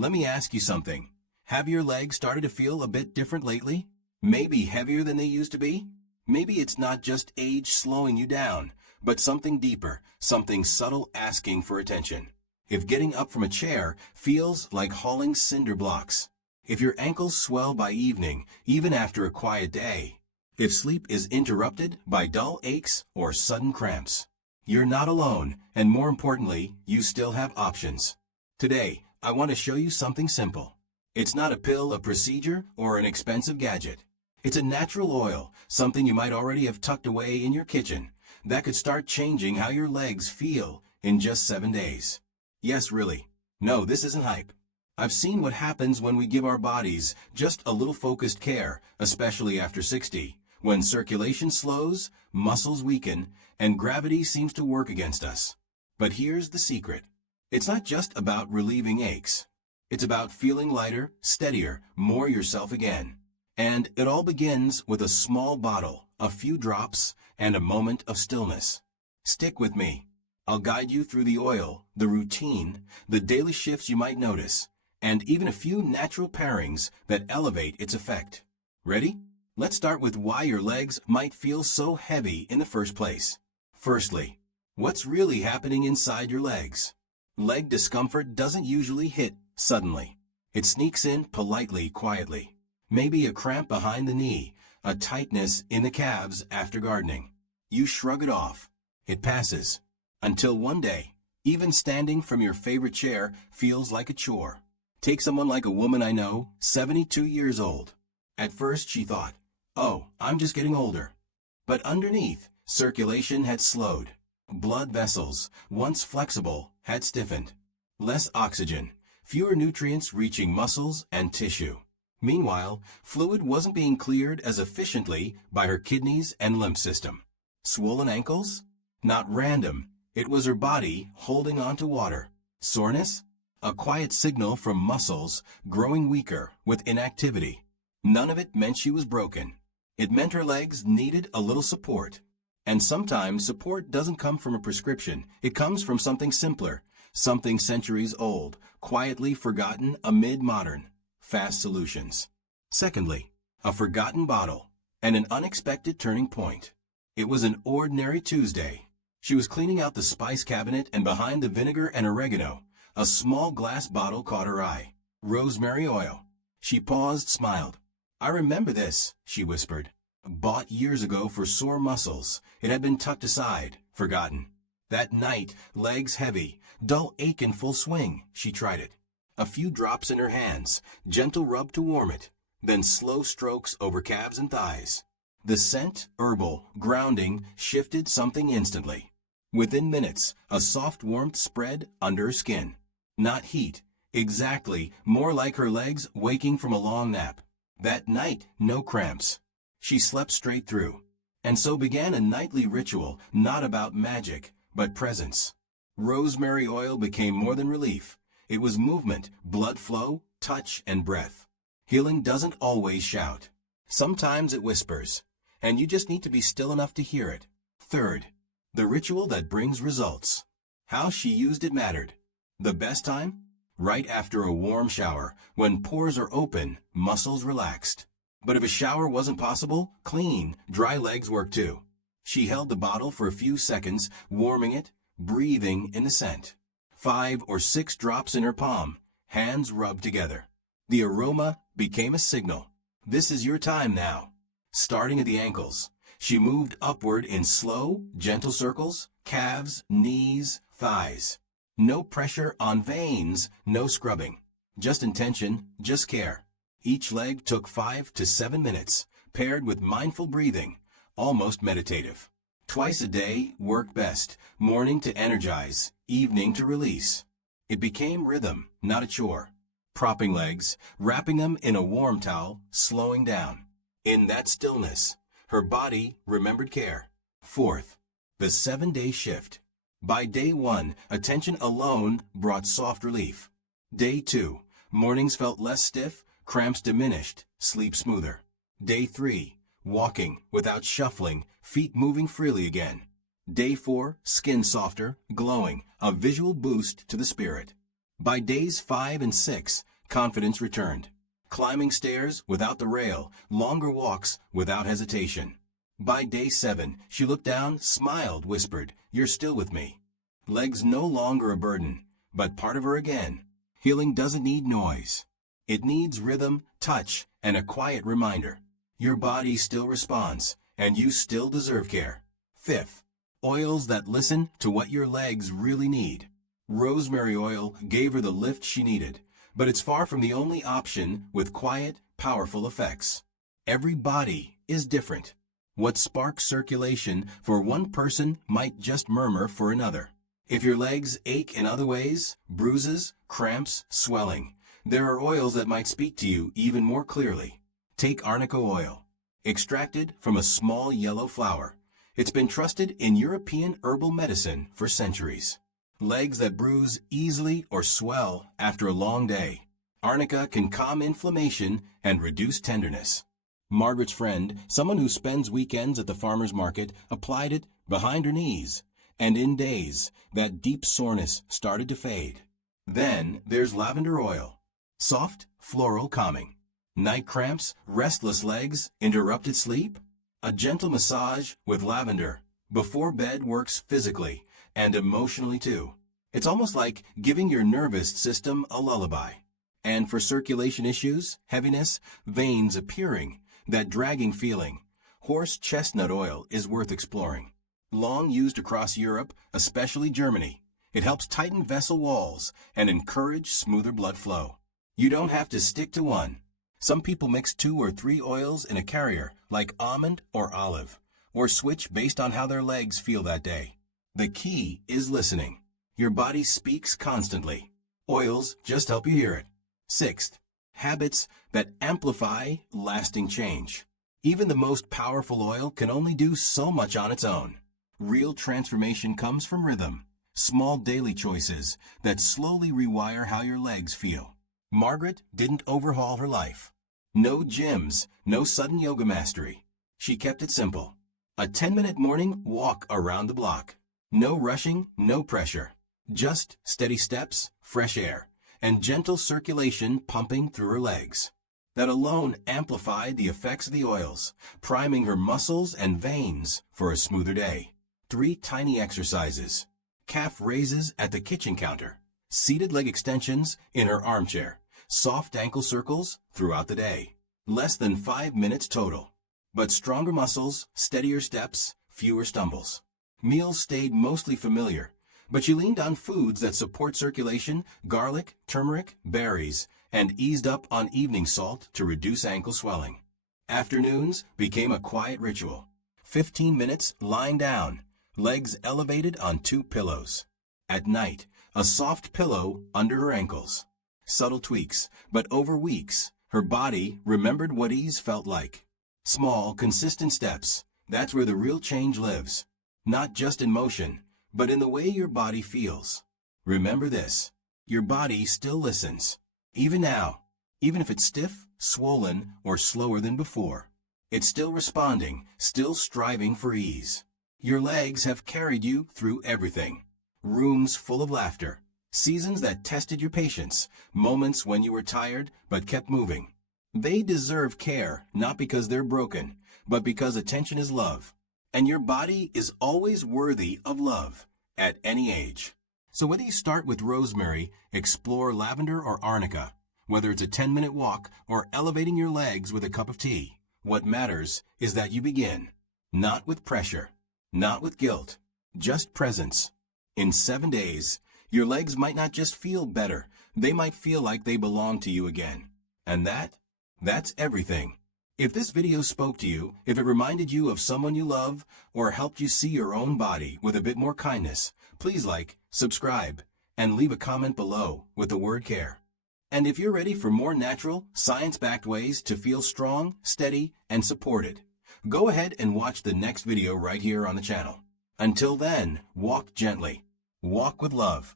Let me ask you something. Have your legs started to feel a bit different lately? Maybe heavier than they used to be? Maybe it's not just age slowing you down, but something deeper, something subtle asking for attention. If getting up from a chair feels like hauling cinder blocks, if your ankles swell by evening, even after a quiet day, if sleep is interrupted by dull aches or sudden cramps, you're not alone, and more importantly, you still have options. Today, I want to show you something simple. It's not a pill, a procedure, or an expensive gadget. It's a natural oil, something you might already have tucked away in your kitchen, that could start changing how your legs feel in just 7 days. Yes, really. No, this isn't hype. I've seen what happens when we give our bodies just a little focused care, especially after 60, when circulation slows, muscles weaken, and gravity seems to work against us. But here's the secret. It's not just about relieving aches. It's about feeling lighter, steadier, more yourself again. And it all begins with a small bottle, a few drops, and a moment of stillness. Stick with me. I'll guide you through the oil, the routine, the daily shifts you might notice, and even a few natural pairings that elevate its effect. Ready? Let's start with why your legs might feel so heavy in the first place. Firstly, what's really happening inside your legs? Leg discomfort doesn't usually hit suddenly. It sneaks in politely, quietly. Maybe a cramp behind the knee, a tightness in the calves after gardening. You shrug it off. It passes. Until one day, even standing from your favorite chair feels like a chore. Take someone like a woman I know, 72 years old. At first she thought, oh, I'm just getting older. But underneath, circulation had slowed. Blood vessels, once flexible, had stiffened. Less oxygen, fewer nutrients reaching muscles and tissue. Meanwhile, fluid wasn't being cleared as efficiently by her kidneys and lymph system. Swollen ankles? Not random. It was her body holding on to water. Soreness? A quiet signal from muscles growing weaker with inactivity. None of it meant she was broken. It meant her legs needed a little support. And sometimes support doesn't come from a prescription. It comes from something simpler, something centuries old, quietly forgotten amid modern, fast solutions. Secondly, a forgotten bottle and an unexpected turning point. It was an ordinary Tuesday. She was cleaning out the spice cabinet, and behind the vinegar and oregano, a small glass bottle caught her eye. Rosemary oil. She paused, smiled. I remember this, she whispered. Bought years ago for sore muscles. It had been tucked aside, forgotten. That night, legs heavy, dull ache in full swing. She tried it. A few drops in her hands, gentle rub to warm it, then slow strokes over calves and thighs. The scent, herbal, grounding, shifted something instantly. Within minutes, a soft warmth spread under her skin. Not heat, exactly, more like her legs waking from a long nap. That night, no cramps. She slept straight through. And so began a nightly ritual, not about magic, but presence. Rosemary oil became more than relief. It was movement, blood flow, touch, and breath. Healing doesn't always shout. Sometimes it whispers, and you just need to be still enough to hear it. Third, the ritual that brings results. How she used it mattered. The best time? Right after a warm shower, when pores are open, muscles relaxed. But if a shower wasn't possible, clean, dry legs work too. She held the bottle for a few seconds, warming it, breathing in the scent. 5 or 6 drops in her palm, hands rubbed together. The aroma became a signal. This is your time now. Starting at the ankles, she moved upward in slow, gentle circles, calves, knees, thighs. No pressure on veins, no scrubbing. Just intention, just care. Each leg took 5 to 7 minutes, paired with mindful breathing, almost meditative. Twice a day worked best, morning to energize, evening to release. It became rhythm, not a chore. Propping legs, wrapping them in a warm towel, slowing down. In that stillness, her body remembered care. Fourth, the 7-day shift. By day 1, attention alone brought soft relief. Day 2, mornings felt less stiff, cramps diminished, sleep smoother. Day 3, walking without shuffling, feet moving freely again. Day 4, skin softer, glowing, a visual boost to the spirit. By days 5 and 6, Confidence returned. Climbing stairs without the rail, longer walks without hesitation. By day 7, she looked down, smiled, whispered, "You're still with me." Legs no longer a burden, but part of her again. Healing doesn't need noise. It needs rhythm, touch, and a quiet reminder. Your body still responds, and you still deserve care. 5th, oils that listen to what your legs really need. Rosemary oil gave her the lift she needed, but it's far from the only option with quiet, powerful effects. Every body is different. What sparks circulation for one person might just murmur for another. If your legs ache in other ways, bruises, cramps, swelling, there are oils that might speak to you even more clearly. Take arnica oil. Extracted from a small yellow flower, it's been trusted in European herbal medicine for centuries. Legs that bruise easily or swell after a long day. Arnica can calm inflammation and reduce tenderness. Margaret's friend, someone who spends weekends at the farmer's market, applied it behind her knees, and in days, that deep soreness started to fade. Then there's lavender oil. Soft, floral calming. Night cramps, restless legs, interrupted sleep? A gentle massage with lavender before bed works physically and emotionally too. It's almost like giving your nervous system a lullaby. And for circulation issues, heaviness, veins appearing, that dragging feeling, horse chestnut oil is worth exploring. Long used across Europe, especially Germany, it helps tighten vessel walls and encourage smoother blood flow. You don't have to stick to one. Some people mix 2 or 3 oils in a carrier, like almond or olive, or switch based on how their legs feel that day. The key is listening. Your body speaks constantly. Oils just help you hear it. 6th, habits that amplify lasting change. Even the most powerful oil can only do so much on its own. Real transformation comes from rhythm, small daily choices that slowly rewire how your legs feel. Margaret didn't overhaul her life. No gyms, no sudden yoga mastery. She kept it simple. A 10-minute morning walk around the block. No rushing, no pressure. Just steady steps, fresh air, and gentle circulation pumping through her legs. That alone amplified the effects of the oils, priming her muscles and veins for a smoother day. 3 tiny exercises. Calf raises at the kitchen counter. Seated leg extensions in her armchair. Soft ankle circles throughout the day. Less than 5 minutes total. But stronger muscles, steadier steps, fewer stumbles. Meals stayed mostly familiar, but she leaned on foods that support circulation, garlic, turmeric, berries, and eased up on evening salt to reduce ankle swelling. Afternoons became a quiet ritual. 15 minutes lying down, legs elevated on 2 pillows. At night, a soft pillow under her ankles. Subtle tweaks, but over weeks, her body remembered what ease felt like. Small, consistent steps, that's where the real change lives. Not just in motion, but in the way your body feels. Remember this, your body still listens. Even now, even if it's stiff, swollen, or slower than before. It's still responding, still striving for ease. Your legs have carried you through everything. Rooms full of laughter. Seasons that tested your patience. Moments when you were tired but kept moving. They deserve care, not because they're broken, but because attention is love. And your body is always worthy of love, at any age. So whether you start with rosemary, explore lavender or arnica, whether it's a 10-minute walk or elevating your legs with a cup of tea, what matters is that you begin. Not with pressure, not with guilt, just presence. In 7 days, your legs might not just feel better, they might feel like they belong to you again. And that's everything. If this video spoke to you, if it reminded you of someone you love, or helped you see your own body with a bit more kindness, please like, subscribe, and leave a comment below with the word care. And if you're ready for more natural, science-backed ways to feel strong, steady, and supported, go ahead and watch the next video right here on the channel. Until then, walk gently, walk with love.